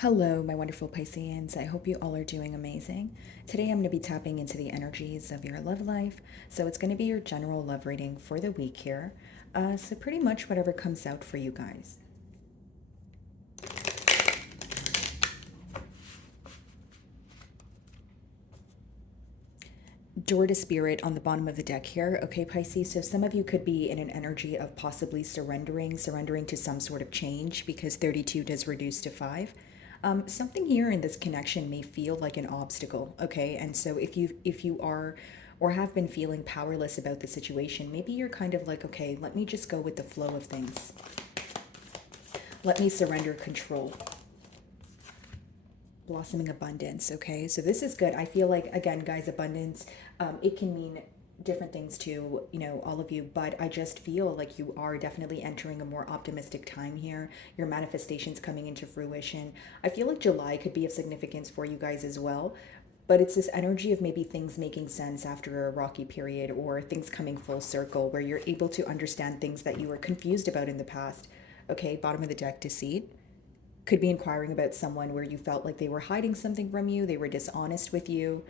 Hello, my wonderful Pisceans. I hope you all are doing amazing. Today I'm going to be tapping into the energies of your love life. So it's going to be your general love reading for the week here. So pretty much whatever comes out for you guys. Door to Spirit on the bottom of the deck here. Okay, Pisces. So some of you could be in an energy of possibly surrendering to some sort of change because 32 does reduce to 5. Something here in this connection may feel like an obstacle. Okay, and so if you are or have been feeling powerless about the situation, maybe you're kind of like, okay, let me just go with the flow of things. Let me surrender control. Blossoming abundance. Okay, so this is good. I feel like, again, guys, abundance, it can mean different things to all of you, but I just feel like you are definitely entering a more optimistic time here. Your manifestations coming into fruition. I feel like July could be of significance for you guys as well, but it's this energy of maybe things making sense after a rocky period, or things coming full circle where you're able to understand things that you were confused about in the past. Okay, bottom of the deck, Deceit. Could be inquiring about someone where you felt like they were hiding something from you, they were dishonest with you.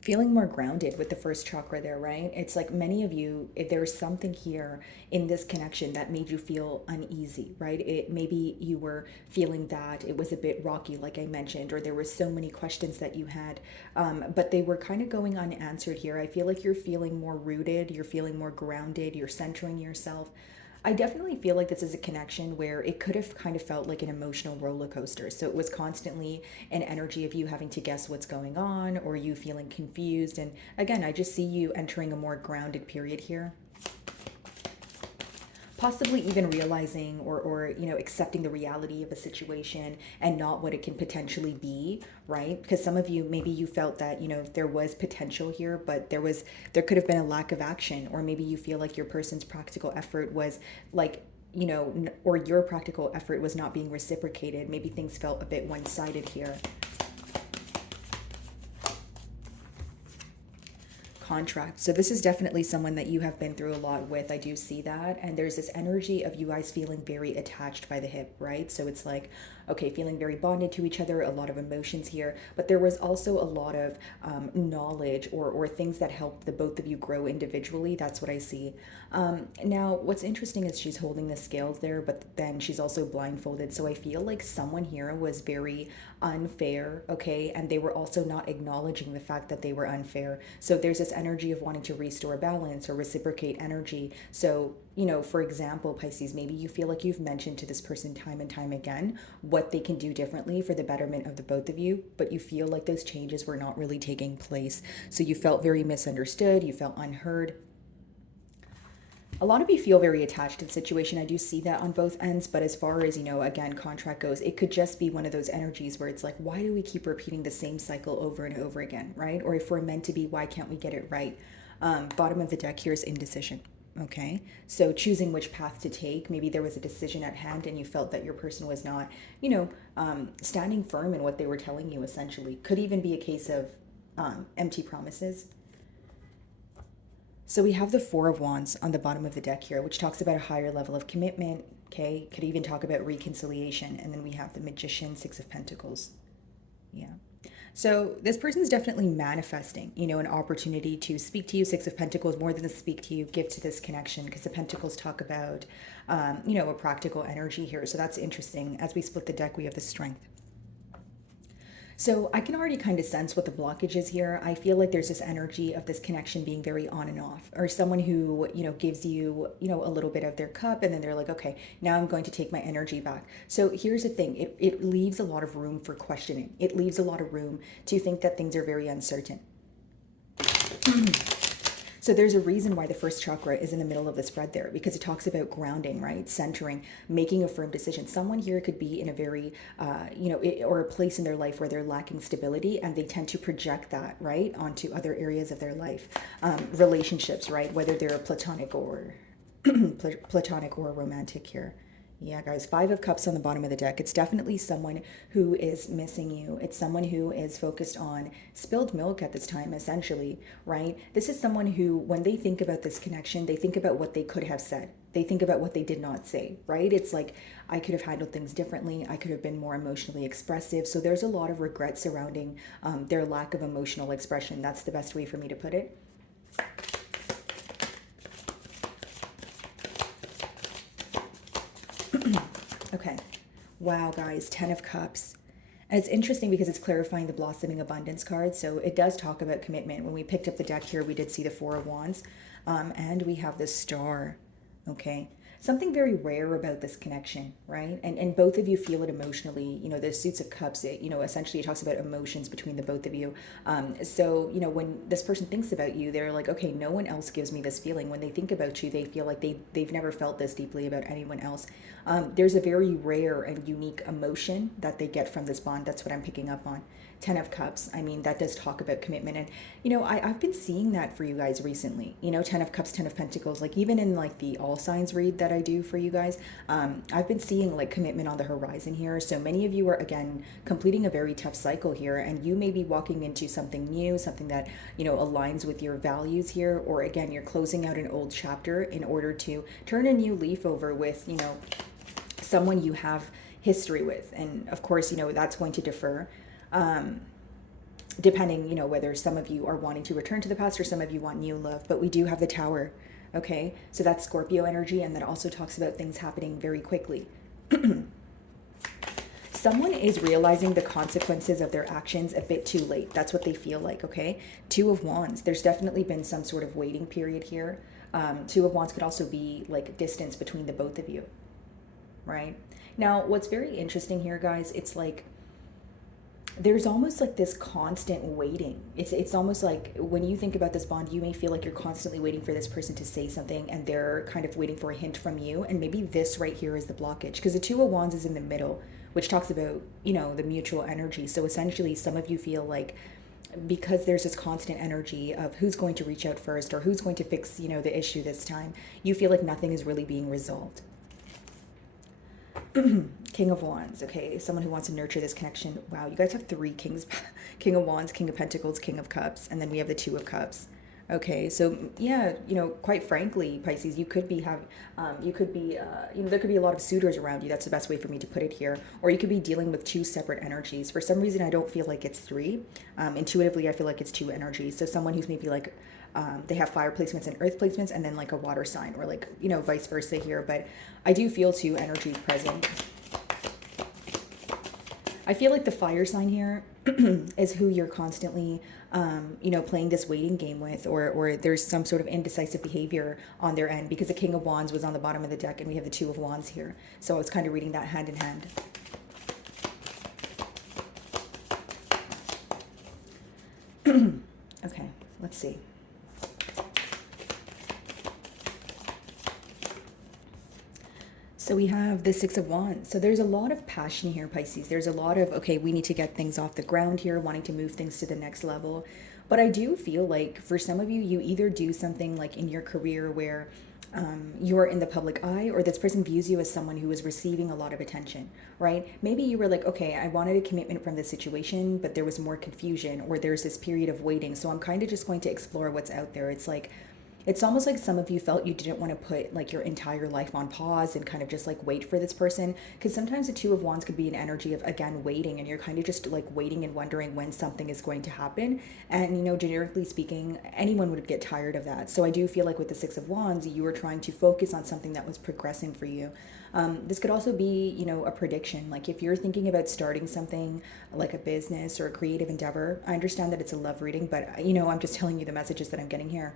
Feeling more grounded with the first chakra there, right? It's like many of you, if there's something here in this connection that made you feel uneasy, right? It maybe you were feeling that it was a bit rocky, like I mentioned, or there were so many questions that you had, but they were kind of going unanswered here. I feel like you're feeling more rooted, you're feeling more grounded, you're centering yourself. I definitely feel like this is a connection where it could have kind of felt like an emotional roller coaster. So it was constantly an energy of you having to guess what's going on or you feeling confused. And again, I just see you entering a more grounded period here, possibly even realizing or accepting the reality of a situation and not what it can potentially be, right? Because some of you, maybe you felt that there was potential here, but there could have been a lack of action, or maybe you feel like your person's practical effort was like, or your practical effort was not being reciprocated. Maybe things felt a bit one-sided here. Contract. So this is definitely someone that you have been through a lot with. I do see that. And there's this energy of you guys feeling very attached by the hip, right? So it's like, okay, feeling very bonded to each other, a lot of emotions here. But there was also a lot of knowledge or things that helped the both of you grow individually. That's what I see. Now, what's interesting is she's holding the scales there, but then she's also blindfolded. So I feel like someone here was very unfair, okay? And they were also not acknowledging the fact that they were unfair. So there's this energy of wanting to restore balance or reciprocate energy. So, for example, Pisces, maybe you feel like you've mentioned to this person time and time again what they can do differently for the betterment of the both of you, but you feel like those changes were not really taking place. So you felt very misunderstood, you felt unheard. A lot of you feel very attached to the situation. I do see that on both ends, but as far as, again, contract goes, it could just be one of those energies where it's like, why do we keep repeating the same cycle over and over again, right? Or if we're meant to be, why can't we get it right? Bottom of the deck here is indecision. Okay, so choosing which path to take. Maybe there was a decision at hand and you felt that your person was not, standing firm in what they were telling you, essentially. Could even be a case of empty promises. So we have the Four of Wands on the bottom of the deck here, which talks about a higher level of commitment. Okay, could even talk about reconciliation. And then we have the Magician, Six of Pentacles. Yeah. So this person's definitely manifesting, an opportunity to speak to you. Six of Pentacles, more than the speak to you, give to this connection, because the Pentacles talk about, a practical energy here. So that's interesting. As we split the deck, we have the Strength. So I can already kind of sense what the blockage is here. I feel like there's this energy of this connection being very on and off, or someone who, gives you, a little bit of their cup and then they're like, okay, now I'm going to take my energy back. So here's the thing. It leaves a lot of room for questioning. It leaves a lot of room to think that things are very uncertain. So there's a reason why the first chakra is in the middle of the spread there, because it talks about grounding, right? Centering, making a firm decision. Someone here could be in a very, or a place in their life where they're lacking stability, and they tend to project that, right, onto other areas of their life. Relationships, right? Whether they're platonic or platonic or romantic here. Yeah, guys, Five of Cups on the bottom of the deck. It's definitely someone who is missing you. It's someone who is focused on spilled milk at this time, essentially, right? This is someone who, when they think about this connection, they think about what they could have said. They think about what they did not say, right? It's like, I could have handled things differently. I could have been more emotionally expressive. So there's a lot of regret surrounding their lack of emotional expression. That's the best way for me to put it. Okay. Wow, guys, Ten of Cups. And it's interesting because it's clarifying the Blossoming Abundance card. So it does talk about commitment. When we picked up the deck here, we did see the Four of Wands. And we have the Star. Okay. Something very rare about this connection, right? And both of you feel it emotionally. You know, the Suits of Cups, essentially it talks about emotions between the both of you. So, when this person thinks about you, they're like, okay, no one else gives me this feeling. When they think about you, they feel like they've never felt this deeply about anyone else. There's a very rare and unique emotion that they get from this bond. That's what I'm picking up on. Ten of Cups. I mean, that does talk about commitment. And, I've been seeing that for you guys recently. Ten of Cups, Ten of Pentacles, like even in like the all signs read that I do for you guys, I've been seeing like commitment on the horizon here. So many of you are, again, completing a very tough cycle here, and you may be walking into something new, something that, aligns with your values here. Or again, you're closing out an old chapter in order to turn a new leaf over with, someone you have history with. And of course, that's going to differ depending, whether some of you are wanting to return to the past or some of you want new love. But we do have the Tower. Okay, so that's Scorpio energy, and that also talks about things happening very quickly. Someone is realizing the consequences of their actions a bit too late. That's what they feel like, okay? Two of Wands. There's definitely been some sort of waiting period here. Two of Wands could also be like distance between the both of you, right? Now, what's very interesting here, guys, it's like there's almost like this constant waiting. It's almost like when you think about this bond, you may feel like you're constantly waiting for this person to say something, and they're kind of waiting for a hint from you. And maybe this right here is the blockage, because the Two of Wands is in the middle, which talks about, the mutual energy. So essentially, some of you feel like because there's this constant energy of who's going to reach out first or who's going to fix, the issue this time, you feel like nothing is really being resolved. King of Wands. Okay, someone who wants to nurture this connection. Wow, you guys have three kings. King of Wands, King of Pentacles, King of Cups, and then we have the Two of Cups. Okay, so yeah, quite frankly, Pisces, you could be there could be a lot of suitors around you. That's the best way for me to put it here. Or you could be dealing with two separate energies. For some reason, I don't feel like it's three. Intuitively, I feel like it's two energies. So someone who's maybe like they have fire placements and earth placements, and then like a water sign, or like, vice versa here. But I do feel two energies present. I feel like the fire sign here is who you're constantly, playing this waiting game with, or there's some sort of indecisive behavior on their end, because the King of Wands was on the bottom of the deck and we have the Two of Wands here. So I was kind of reading that hand in hand. Okay, let's see. So we have the Six of Wands. So there's a lot of passion here, Pisces. There's a lot of, okay, we need to get things off the ground here, wanting to move things to the next level. But I do feel like for some of you, you either do something like in your career where you're in the public eye, or this person views you as someone who is receiving a lot of attention, right? Maybe you were like, okay, I wanted a commitment from this situation, but there was more confusion, or there's this period of waiting. So I'm kind of just going to explore what's out there. It's almost like some of you felt you didn't want to put like your entire life on pause and kind of just like wait for this person. Because sometimes the Two of Wands could be an energy of, again, waiting, and you're kind of just like waiting and wondering when something is going to happen. And, generically speaking, anyone would get tired of that. So I do feel like with the Six of Wands, you were trying to focus on something that was progressing for you. This could also be, a prediction. Like if you're thinking about starting something like a business or a creative endeavor, I understand that it's a love reading, but, I'm just telling you the messages that I'm getting here.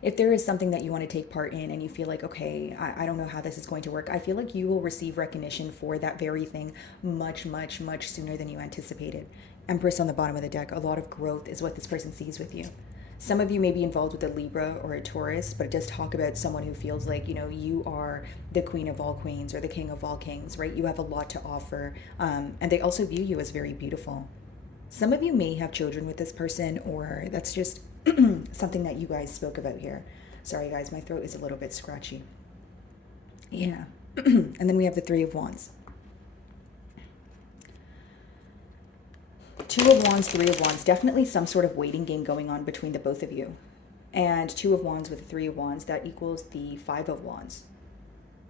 If there is something that you want to take part in and you feel like, okay, I don't know how this is going to work, I feel like you will receive recognition for that very thing much, much, much sooner than you anticipated. Empress on the bottom of the deck. A lot of growth is what this person sees with you. Some of you may be involved with a Libra or a Taurus, but it does talk about someone who feels like, you are the queen of all queens or the king of all kings, right? You have a lot to offer. And they also view you as very beautiful. Some of you may have children with this person, or that's just something that you guys spoke about here. Sorry, guys, my throat is a little bit scratchy. Yeah. And then we have the Three of Wands. Two of Wands, Three of Wands, definitely some sort of waiting game going on between the both of you. And Two of Wands with the Three of Wands, that equals the Five of Wands.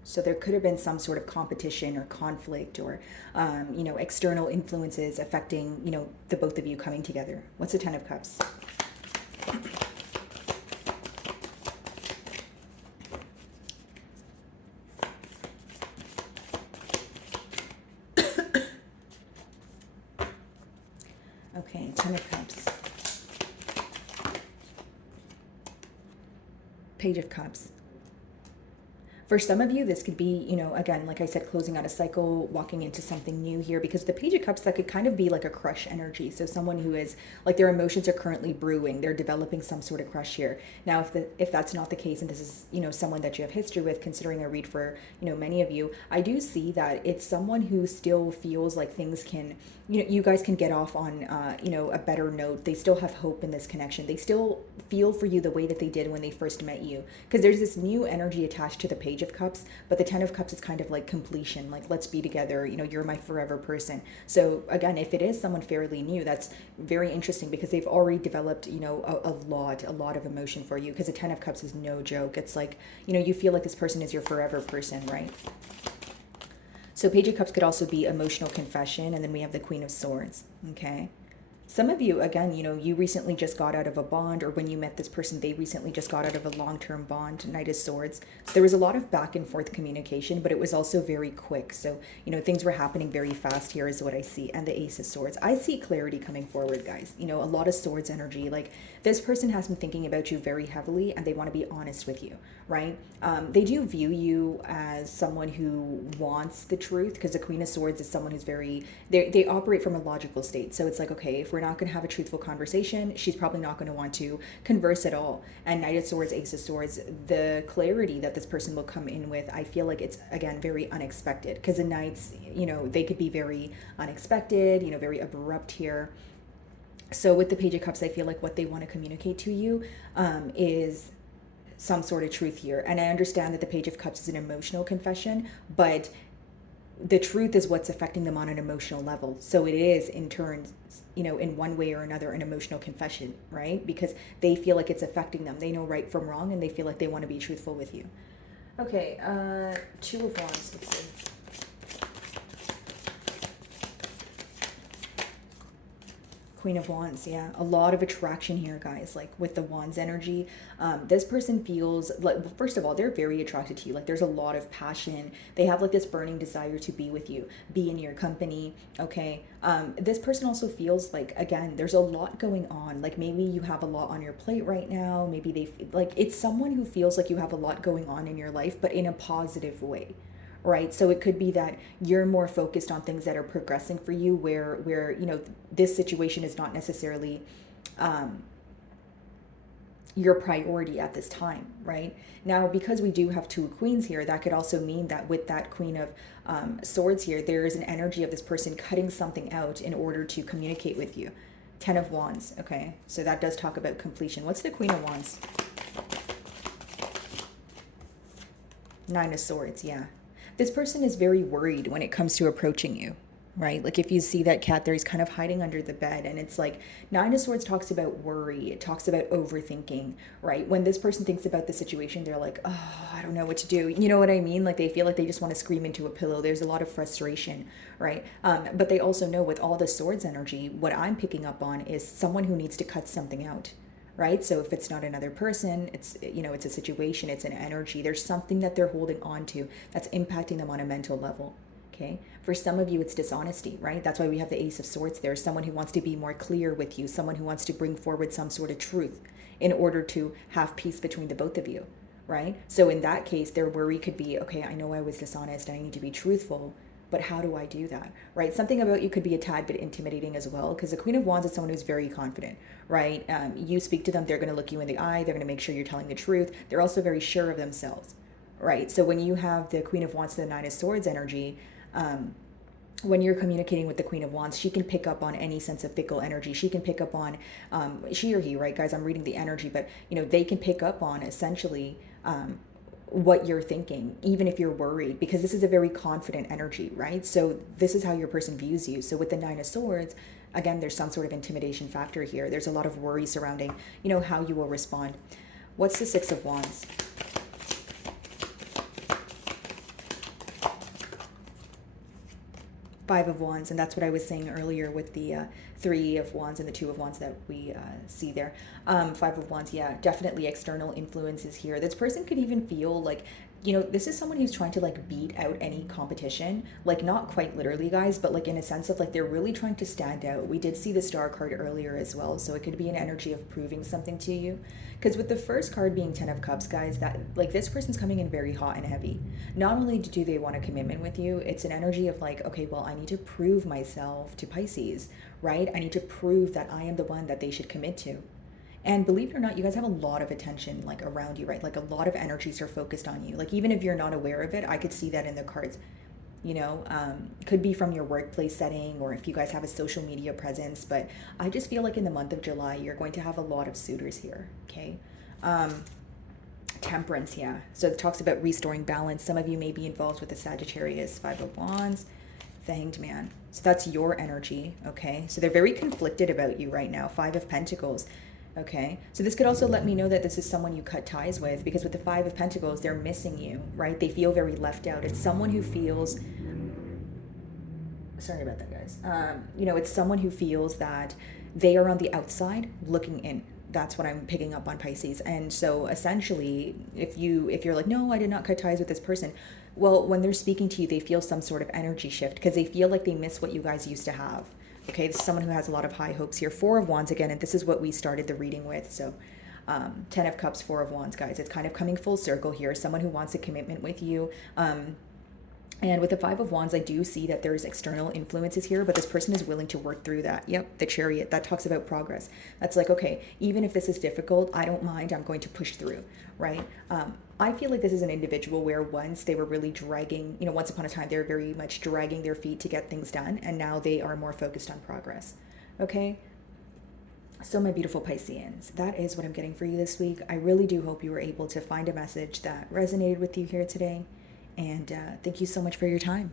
So there could have been some sort of competition or conflict or, external influences affecting, the both of you coming together. What's the Ten of Cups? Okay, Ten of Cups. Page of Cups. For some of you, this could be, again, like I said, closing out a cycle, walking into something new here, because the Page of Cups, that could kind of be like a crush energy. So someone who is like, their emotions are currently brewing, they're developing some sort of crush here. Now, if that's not the case, and this is, someone that you have history with, considering I read for, many of you, I do see that it's someone who still feels like things can, you guys can get off on, a better note. They still have hope in this connection. They still feel for you the way that they did when they first met you, because there's this new energy attached to the Page of Cups, but the Ten of Cups is kind of like completion, like let's be together, you're my forever person. So again, if it is someone fairly new, that's very interesting, because they've already developed, a lot of emotion for you, because the Ten of Cups is no joke. It's like, you feel like this person is your forever person, right? So Page of Cups could also be emotional confession, and then we have the Queen of Swords, okay? Some of you, again, you recently just got out of a bond, or when you met this person, they recently just got out of a long-term bond, Knight of Swords. So there was a lot of back and forth communication, but it was also very quick. So, things were happening very fast here is what I see. And the Ace of Swords. I see clarity coming forward, guys. A lot of swords energy. Like, this person has been thinking about you very heavily, and they want to be honest with you, right? They do view you as someone who wants the truth, because the Queen of Swords is someone who's they operate from a logical state. So it's like, okay, if we're not going to have a truthful conversation, she's probably not going to want to converse at all. And Knight of Swords, Ace of Swords, the clarity that this person will come in with, I feel like it's, again, very unexpected, because the Knights, they could be very unexpected, very abrupt here. So with the Page of Cups, I feel like what they want to communicate to you is some sort of truth here. And I understand that the Page of Cups is an emotional confession, but the truth is what's affecting them on an emotional level. So it is, in turn, in one way or another, an emotional confession, right? Because they feel like it's affecting them. They know right from wrong, and they feel like they want to be truthful with you. Okay, Two of Wands, let's see. Queen of Wands, yeah. A lot of attraction here, guys, like with the Wands energy. This person feels like, first of all, they're very attracted to you. Like, there's a lot of passion. They have like this burning desire to be with you, be in your company, okay? This person also feels like, again, there's a lot going on. Like, maybe you have a lot on your plate right now. Maybe it's someone who feels like you have a lot going on in your life, but in a positive way. Right. So it could be that you're more focused on things that are progressing for you, where this situation is not necessarily your priority at this time. Right now, because we do have two queens here, that could also mean that with that Queen of Swords here, there is an energy of this person cutting something out in order to communicate with you. Ten of Wands. Okay, so that does talk about completion. What's the Queen of Wands? Nine of Swords. Yeah. This person is very worried when it comes to approaching you, right? Like, if you see that cat there, he's kind of hiding under the bed, and it's like Nine of Swords talks about worry. It talks about overthinking, right? When this person thinks about the situation, they're like, oh, I don't know what to do. You know what I mean? Like, they feel like they just want to scream into a pillow. There's a lot of frustration, right? But they also know, with all the swords energy, what I'm picking up on is someone who needs to cut something out. Right? So if it's not another person, it's, it's a situation, it's an energy. There's something that they're holding on to that's impacting them on a mental level. Okay. For some of you, it's dishonesty, right? That's why we have the Ace of Swords there. Someone who wants to be more clear with you, someone who wants to bring forward some sort of truth in order to have peace between the both of you, right? So in that case, their worry could be, okay, I know I was dishonest, I need to be truthful, but how do I do that, right? Something about you could be a tad bit intimidating as well, because the Queen of Wands is someone who's very confident, right? You speak to them, they're going to look you in the eye, they're going to make sure you're telling the truth. They're also very sure of themselves, right? So when you have the Queen of Wands to the Nine of Swords energy, when you're communicating with the Queen of Wands, she can pick up on any sense of fickle energy. She can pick up on, she or he, right, guys? I'm reading the energy, but, they can pick up on, essentially, what you're thinking, even if you're worried, because this is a very confident energy, right? So this is how your person views you. So with the Nine of Swords, again, there's some sort of intimidation factor here. There's a lot of worry surrounding, how you will respond. What's the Six of Wands? Five of Wands, and that's what I was saying earlier with the Three of Wands and the Two of Wands that we see there. Five of Wands, yeah, definitely external influences here. This person could even feel like, this is someone who's trying to like beat out any competition, like not quite literally, guys, but like in a sense of like they're really trying to stand out. We did see the Star card earlier as well, so it could be an energy of proving something to you. Because with the first card being Ten of Cups, guys, that like this person's coming in very hot and heavy. Not only do they want a commitment with you, it's an energy of like, okay, well, I need to prove myself to Pisces, right? I need to prove that I am the one that they should commit to. And believe it or not, you guys have a lot of attention like around you, right? Like a lot of energies are focused on you. Like even if you're not aware of it, I could see that in the cards. Could be from your workplace setting or if you guys have a social media presence. But I just feel like in the month of July, you're going to have a lot of suitors here, okay? Temperance, yeah. So it talks about restoring balance. Some of you may be involved with the Sagittarius, Five of Wands, the Hanged Man. So that's your energy, okay? So they're very conflicted about you right now. Five of Pentacles, okay? So this could also let me know that this is someone you cut ties with, because with the Five of Pentacles, they're missing you, right? They feel very left out. It's someone who feels... Sorry about that, guys. It's someone who feels that they are on the outside looking in. That's what I'm picking up on, Pisces. And so essentially, if you're like, no, I did not cut ties with this person, well, when they're speaking to you, they feel some sort of energy shift because they feel like they miss what you guys used to have. Okay, this is someone who has a lot of high hopes here. Four of Wands again, and this is what we started the reading with. So 10 of Cups, Four of Wands, guys. It's kind of coming full circle here. Someone who wants a commitment with you. And with the Five of Wands, I do see that there's external influences here, but this person is willing to work through that. Yep, the Chariot, that talks about progress. That's like, okay, even if this is difficult, I don't mind, I'm going to push through, right? I feel like this is an individual where once they were really dragging, once upon a time, they were very much dragging their feet to get things done, and now they are more focused on progress, okay? So my beautiful Pisceans, that is what I'm getting for you this week. I really do hope you were able to find a message that resonated with you here today. And thank you so much for your time.